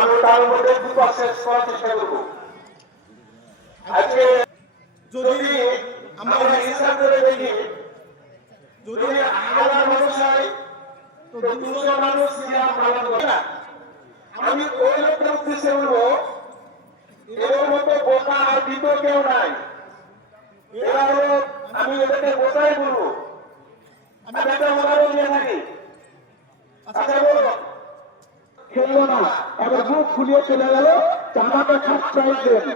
আমি তার মধ্যে দুবার শেষ করার চেষ্টা করব। আজকে যদি আমরা হিসাব করে দেখি, যদি 1000 মানুষ হয় তো 200 মানুষ সিয়াম পালন করে না। আমি ওই লোকের উদ্দেশ্যে বলবো, এর মতো বোকা আর দ্বিতীয় কেউ নাই। এরা হলো, আমি এদেরকে বোকাই বলবো। আমি একটা উদাহরণ দিয়ে থাকি। আচ্ছা বলো, খেললো না, এবার বুক খুলিয়ে চলে গেল, আমাকে ফার্স্ট প্রাইজ দেন।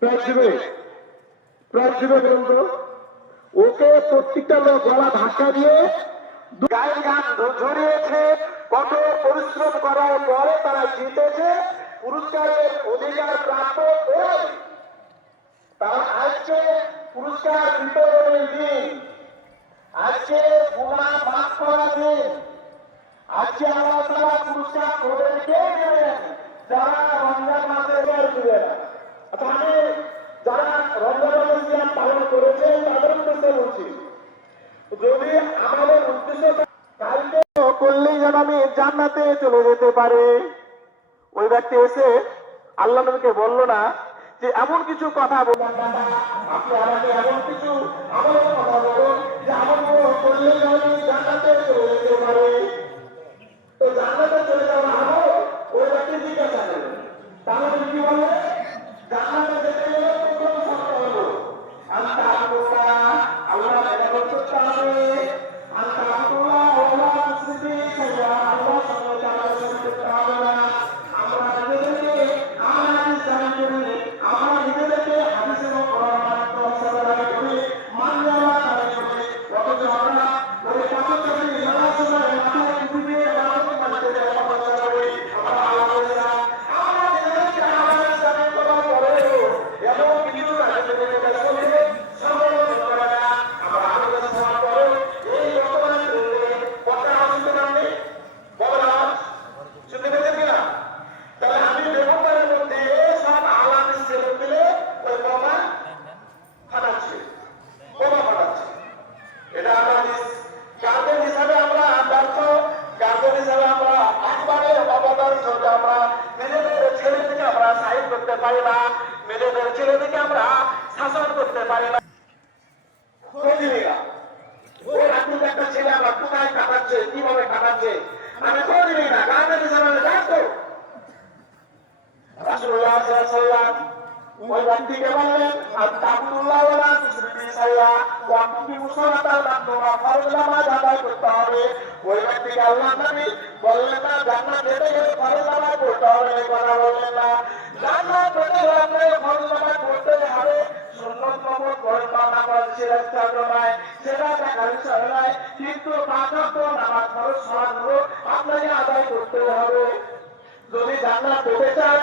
প্রাইজ দেবে, প্রাইজ দেবে বলুন তো। ওকে প্রত্যেকটা লোক গলা ধাক্কা দিয়ে গায়ে গান ঝরিয়েছে, কত পরিশ্রম করার পরে তারা জিতেছে, পুরস্কারের অধিকার প্রাপ্ত ওই। তারা আজকে পুরস্কার বিতরণের দিন, আজকে গুনাহ মাফ করার দিন। আজকে আল্লাহ তাআলা পুরস্কার ওদেরকে দেবেন যারা রমজান মাসে দিবেন। আচ্ছা, আমি যারা রমজানের সিয়াম পালন করেছে তাদের উদ্দেশ্যে বলছি, যদি আমাদের উদ্দেশ্য কালকে করলেই যেন আমি জান্নাতে চলে যেতে পারে। ওই ব্যক্তি এসে আল্লাহ নবীকে বলল না যে এমন কিছু কথা বললেন, আপনি আমাকে এমন কিছু আমার কথা বলুন যে আমার করলে যেন আমি জান্নাতে চলে যেতে পারে। তো জান্নাতে চলে যাওয়া আমল ওই ব্যক্তি জিজ্ঞাসা করলেন। তাহলে কি বললেন? জান্নাতে যেতে গেলে প্রথম শর্ত হলো আনতা আল্লাহ, আল্লাহ ইবাদত করতে হবে। আনতা আল্লাহ ওয়া মুসলিমি সাইয়া, আল্লাহ সঙ্গে তাআলা করতে হবে না। আমরা নিজেদেরকে আমাদের জানা করি, আমরা নিজেদেরকে হাদিস এবং কোরআন মানতে করি, মানতে করি, অথচ আমরা ওই পাঁচ ছয়টি নামাজ সময় মাথায় টুপি দিয়ে নামাজ পড়তে করি। আমরা আলহামদুলিল্লাহ আমরা নিজেদেরকে আমাদের জানা করার পরেও এমন কিছু নিজেদেরকে চলে সম্মান করে না। আমরা আমাদের সমাজ পরেও এই বর্তমান কথা শুনতে পারি, বলা শুনতে পেতেন কিনা? তাহলে আমি ব্যবহারের মধ্যে সব আলাদা ছেলে মিলে ওই বোমা ফাটাচ্ছে, বোমা ফাটাচ্ছে। এটা আমাদের গার্জেন হিসাবে আমরা ব্যর্থ, গার্জেন হিসাবে আমরা একবারে অবদার্থ যে আমরা নিজেদের ছেলেদেরকে আমরা সাহিদ করতে পারি না, নিজেদের ছেলেদেরকে আমরা শাসন করতে পারি না। ওই রাত্রিতে একটা ছেলে আমার কোথায় কাটাচ্ছে, কিভাবে কাটাচ্ছে আমি খোঁজ নিই না, গার্জেন হিসাবে আমি ব্যর্থ। রাসূলুল্লাহ সাল্লাল্লাহু আলাইহি ওয়াসাল্লাম ওই ব্যক্তিকে বললেন, আল্লাহ ওয়ালা তুশরিকু সাইয়া ওয়া তুকিমু সালাতাল মাকতুবা, ফরজ নামাজ আদায় করতে হবে। ওই ব্যক্তিকে আল্লাহ নবী বললেন না জান্নাত যেতে গেলে ফরজ নামাজ পড়তে হবে, এই কথা বললেন না। জান্নাত যেতে গেলে আপনাকে ফরজ নামাজ পড়তে হবে, সুন্নাত নামাজ পড়তে নামাজ সেটা চালু নয়, সেটা দেখার বিষয় নয়, কিন্তু পাঁচ ওয়াক্ত নামাজ ফরজ সালাতগুলো আপনাকে আদায় করতে হবে। যদি জান্নাত পেতে চান